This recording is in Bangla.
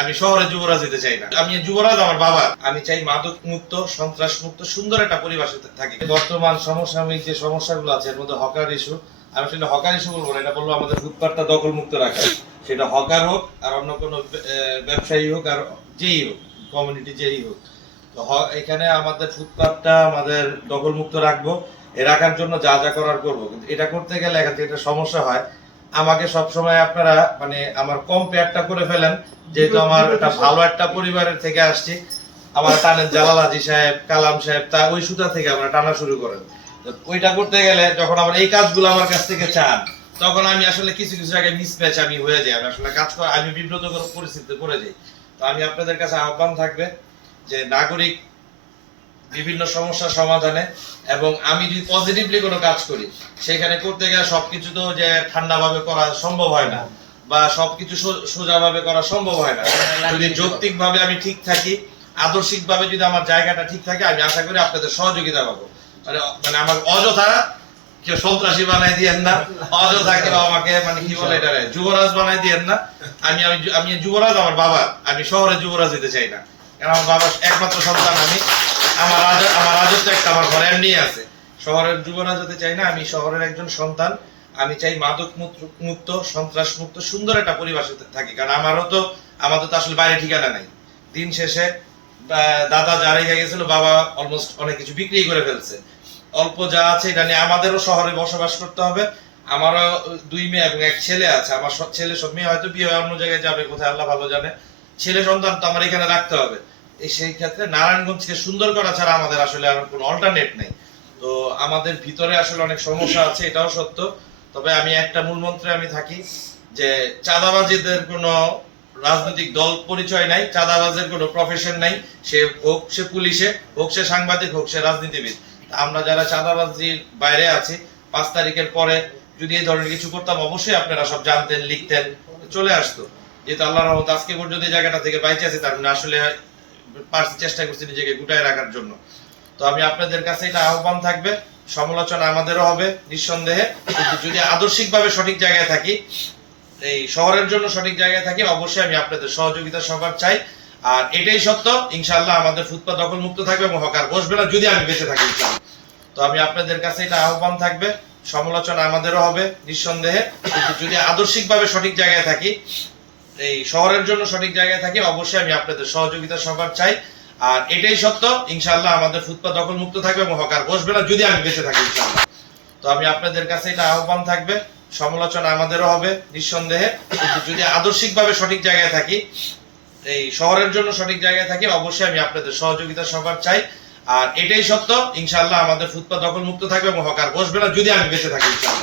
আমি শহরে যুবরাজ হতে চাই না। আমি যুবরাজ আমার বাবা। আমি চাই মাদক মুক্ত, সন্ত্রাস মুক্ত সুন্দর একটা পরিবেশে থাকি। বর্তমান সমসাময়িক যে সমস্যাগুলো আছে এর মধ্যে হকার ইস্যু, আমি আসলে হকার ইস্যু বলবো না, এটা বলবো আমাদের ফুটপাতটা দখল মুক্ত রাখা। সেটা হকার হোক আর অন্য কোনো ব্যবসায়ী হোক আর যেই হোক, কমিউনিটি যেই হোক, তো এখানে আমাদের ফুটপাতটা আমাদের দখল মুক্ত রাখবো। এ রাখার জন্য যা যা করার করবো, কিন্তু এটা করতে গেলে এখান থেকে একটা সমস্যা হয়। আমাকে সবসময় আপনারা মানে আমার কম্পেয়ারটা করে ফেলেন, যেহেতু আমার একটা ভালো একটা পরিবারের থেকে আসছি। আমার টানেন জালাল হাজি সাহেব, কালাম সাহেব, তা ওই সুতা থেকে আমরা টানা শুরু করেন। ওইটা করতে গেলে যখন আমার এই কাজগুলো আমার কাছ থেকে চান, তখন আমি আসলে কিছু কিছু জায়গায় মিসম্যাচ আমি হয়ে যাই। আমি আসলে কাজ করা আমি বিব্রতকর পরিস্থিতিতে পড়ে যাই। তো আমি আপনাদের কাছে আহ্বান থাকবে যে নাগরিক বিভিন্ন সমস্যার সমাধানে, এবং আমি যদি পজিটিভলি কোনো কাজ করি, সেখানে করতে গেলে সবকিছু তো যে ঠান্ডাভাবে করা সম্ভব হয় না, বা সবকিছু সোজাভাবে করা সম্ভব হয় না। যদি যৌক্তিকভাবে আমি ঠিক থাকি, আদর্শিকভাবে যদি আমার জায়গাটা ঠিক থাকে, আমি আশা করি আপনাদের সহযোগিতা পাবো। মানে আমার অযথা কেউ সন্ত্রাসী বানাই দিয়েন না, অযথা কেউ আমাকে মানে কি বলে এটা যুবরাজ বানাই দিয়েন না। আমি আমি আমি যুবরাজ আমার বাবা। আমি শহরে যুবরাজ হতে চাই না, কারণ আমার বাবার একমাত্র সন্তান আমি। আমার রাজত্ব একটা আমার ঘরে এমনি আছে। শহরের যুবরাজ হতে চাই না, আমি শহরের একজন সন্তান। আমি চাই মাদক মুক্ত, সন্ত্রাস মুক্ত সুন্দর একটা পরিবেশে থাকি, কারণ আমাদের তো আসলে বাইরে ঠিকানা নাই। দিন শেষে দাদা যা রেখে গেছিল, বাবা অলমোস্ট অনেক কিছু বিক্রি করে ফেলছে। অল্প যা আছে এটা নিয়ে আমাদেরও শহরে বসবাস করতে হবে। আমারও 2 মেয়ে এবং 1 ছেলে আছে। আমার ছেলে সব মেয়ে হয়তো বিয়ে অন্য জায়গায় যাবে, কোথায় আল্লাহ ভালো জানে। ছেলে সন্তান তো আমার এখানে রাখতে হবে। সেই ক্ষেত্রে নারায়ণগঞ্জকে সুন্দর করা ছাড়া আমাদের আসলে আর কোনো অল্টারনেট নেই। তো আমাদের ভিতরে আসলে অনেক সমস্যা আছে, এটাও সত্য। তবে আমি একটা মূল মন্ত্রে আমি থাকি যে চাঁদাবাজীদের কোনো রাজনৈতিক দল পরিচয় নাই, চাঁদাবাজের কোনো প্রফেশন নাই। সে হোক সে পুলিশে, হোক সে সাংবাদিক, হোক সে রাজনীতিবিদ। আমরা যারা চাঁদাবাজির বাইরে আছি, 5 তারিখের পরে যদি এই ধরনের কিছু করতাম, অবশ্যই আপনারা সব জানতেন, লিখতেন, চলে আসতো। যেহেতু আল্লাহর রহমত আজকে পর্যন্ত এই জায়গাটা থেকে বাইচে আছি, তার মানে আসলে চেষ্টা করছি নিজেকে গুটায় রাখার জন্য। তো আমি আপনাদের কাছে এটা আহ্বান থাকবে, সমালোচনা আমাদেরও হবে নিঃসন্দেহে, কিন্তু যদি আদর্শিকভাবে সঠিক জায়গায় থাকি, এই শহরের জন্য সঠিক জায়গায় থাকি, অবশ্যই আমি আপনাদের সহযোগিতা সবার চাই। আর এটাই সত্য, ইনশাআল্লাহ আমাদের ফুটপাত দখল মুক্ত থাকবে এবং হকার বসবে না, যদি আমি বেঁচে থাকি ইনশাআল্লাহ। তো আমি আপনাদের কাছে এটা আহ্বান থাকবে, সমালোচনা আমাদেরও হবে নিঃসন্দেহে, কিন্তু যদি আদর্শিকভাবে সঠিক জায়গায় থাকি, এই শহরের জন্য সঠিক জায়গায় থাকি, অবশ্যই আমি আপনাদের সহযোগিতা সবার চাই। আর এটাই সত্য, ইনশাআল্লাহ আমাদের ফুটপাত দখল মুক্ত থাকবে এবং হকার বসবে না, যদি আমি বেঁচে থাকি ইনশাআল্লাহ। তো আমি আপনাদের কাছে এটা আহ্বান থাকবে, সমালোচনা আমাদেরও হবে নিঃসন্দেহে, কিন্তু যদি আদর্শিকভাবে সঠিক জায়গায় থাকি, এই শহরের জন্য সঠিক জায়গায় থাকি, অবশ্যই আমি আপনাদের সহযোগিতা সবার চাই। আর এটাই সত্য, ইনশাআল্লাহ আমাদের ফুটপাত দখল মুক্ত থাকবে এবং হকার বসবে না, যদি আমি বেঁচে থাকি ইনশাআল্লাহ।